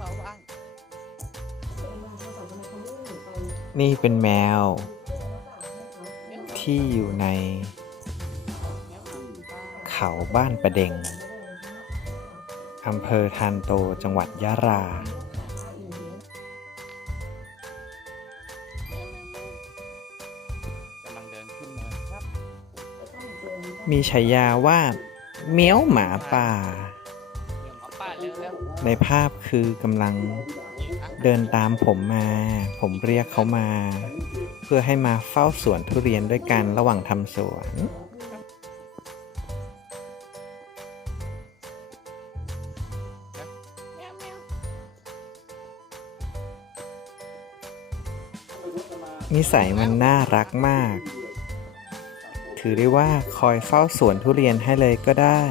เข้าบ้านนี่เป็นแมวเมียวที่อยู่ในเมียวหาป้าเขาบ้านประเด็งอำเภอทานโตจังหวัดยะรากำลังเดินขึ้นเนินครับมีฉายาว่าเมียวหมาป่า ในภาพคือกำลังเดินตามผมมา ผมเรียกเขามา เพื่อให้มาเฝ้าสวนทุเรียนด้วยกันระหว่างทำสวนมิสัยมันน่ารักมาก ถือได้ว่าคอยเฝ้าสวนทุเรียนให้เลยก็ได้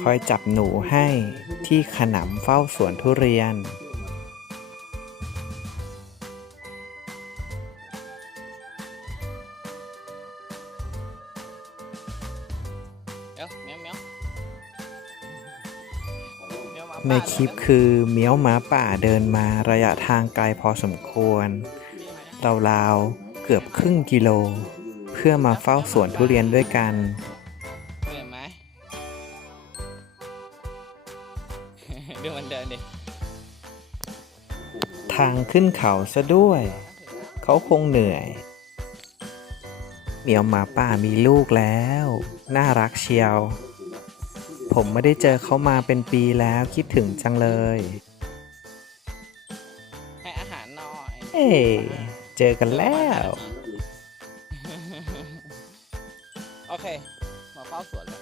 คอยจับหนูให้ที่ขนำเฝ้าสวนทุเรียนเดี๋ยวมียวเมียวเมียวหมาในคลิปคือเมียวหมาป่าเดินมาระยะทางไกลพอสมควร ราวๆ เกือบครึ่งกิโล เพื่อมาเฝ้าสวนทุเรียนด้วยกัน ดูมันเดินดิทางขึ้นเขาซะด้วย เขาคงเหนื่อยเหมียวหมาป่ามีลูกแล้ว น่ารักเชียว ผมไม่ได้เจอเขามาเป็นปีแล้วคิดถึงจังเลย ให้อาหารหน่อยเอ้เจอกันแล้ว โอเค มาเฝ้าสวนเลย